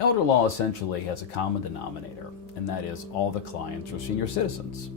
Elder law essentially has a common denominator, and that is all the clients are senior citizens.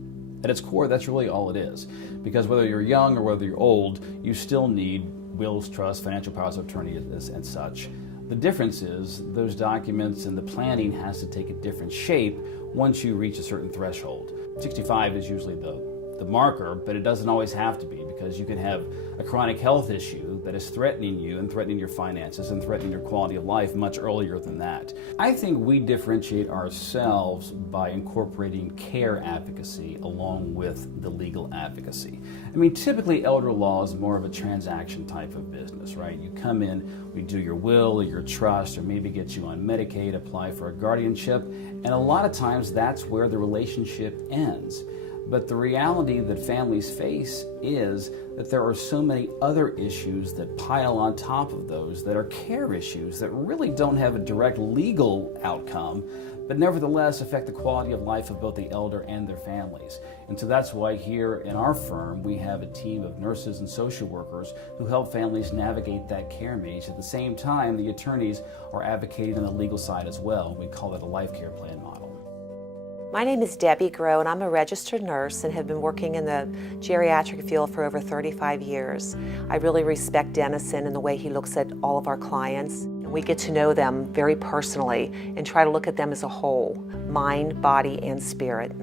At its core, that's really all it is, because whether you're young or whether you're old, you still need wills, trusts, financial powers of attorney, and such. The difference is those documents and the planning has to take a different shape once you reach a certain threshold. 65 is usually the marker, but it doesn't always have to be, because you can have a chronic health issue that is threatening you and threatening your finances and threatening your quality of life much earlier than that. I think we differentiate ourselves by incorporating care advocacy along with the legal advocacy. I mean, typically elder law is more of a transaction type of business, right? You come in, we do your will or your trust, or maybe get you on Medicaid, apply for a guardianship, and a lot of times that's where the relationship ends. But the reality that families face is that there are so many other issues that pile on top of those that are care issues that really don't have a direct legal outcome, but nevertheless affect the quality of life of both the elder and their families. And so that's why here in our firm we have a team of nurses and social workers who help families navigate that care maze. At the same time, the attorneys are advocating on the legal side as well. We call it a life care plan model. My name is Debbie Groh, and I'm a registered nurse and have been working in the geriatric field for over 35 years. I really respect Dennison and the way he looks at all of our clients. And we get to know them very personally and try to look at them as a whole, mind, body, and spirit.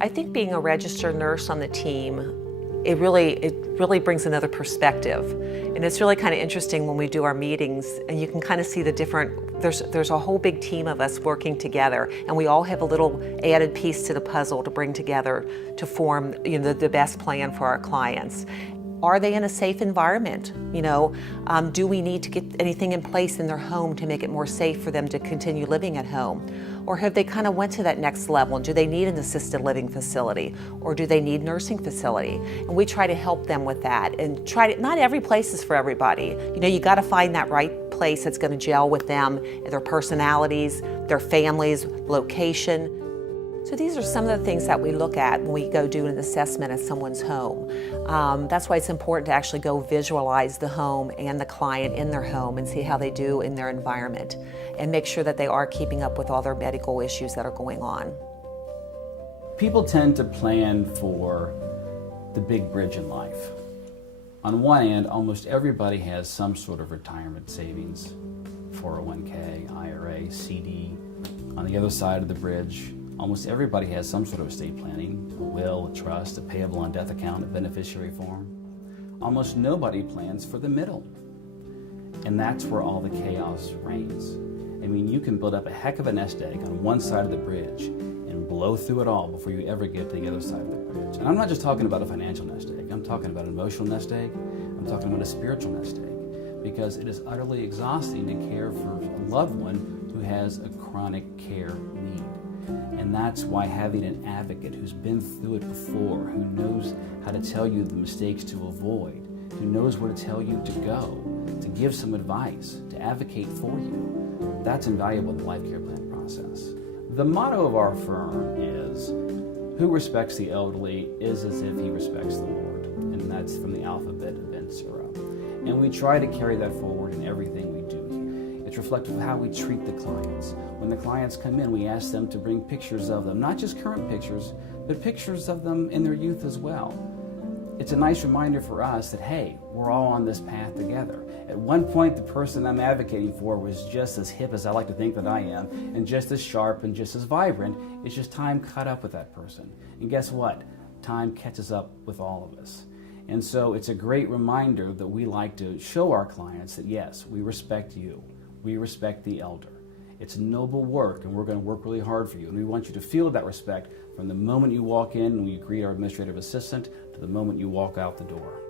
I think being a registered nurse on the team, it really brings another perspective. And it's really kind of interesting when we do our meetings and you can kind of see the different, there's a whole big team of us working together, and we all have a little added piece to the puzzle to bring together to form, the best plan for our clients. Are they in a safe environment? Do we need to get anything in place in their home to make it more safe for them to continue living at home? Or have they kind of went to that next level? Do they need an assisted living facility? Or do they need nursing facility? And we try to help them with that and not every place is for everybody. You got to find that right place that's going to gel with them, their personalities, their families, location. So these are some of the things that we look at when we go do an assessment at someone's home. That's why it's important to actually go visualize the home and the client in their home and see how they do in their environment and make sure that they are keeping up with all their medical issues that are going on. People tend to plan for the big bridge in life. On one hand, almost everybody has some sort of retirement savings, 401k, IRA, CD. On the other side of the bridge, almost everybody has some sort of estate planning, a will, a trust, a payable on death account, a beneficiary form. Almost nobody plans for the middle. And that's where all the chaos reigns. I mean, you can build up a heck of a nest egg on one side of the bridge and blow through it all before you ever get to the other side of the bridge. And I'm not just talking about a financial nest egg. I'm talking about an emotional nest egg. I'm talking about a spiritual nest egg, because it is utterly exhausting to care for a loved one who has a chronic care need. And that's why having an advocate who's been through it before, who knows how to tell you the mistakes to avoid, who knows where to tell you to go, to give some advice, to advocate for you, that's invaluable in the life care plan process. The motto of our firm is, who respects the elderly is as if he respects the Lord. And that's from the alphabet of Ben Sura. And we try to carry that forward in everything we do here. It's reflective of how we treat the clients. When the clients come in, we ask them to bring pictures of them, not just current pictures, but pictures of them in their youth as well. It's a nice reminder for us that, hey, we're all on this path together. At one point, the person I'm advocating for was just as hip as I like to think that I am, and just as sharp and just as vibrant. It's just time caught up with that person. And guess what? Time catches up with all of us. And so it's a great reminder that we like to show our clients that, yes, we respect you. We respect the elder. It's noble work, and we're going to work really hard for you. And we want you to feel that respect from the moment you walk in and you greet our administrative assistant to the moment you walk out the door.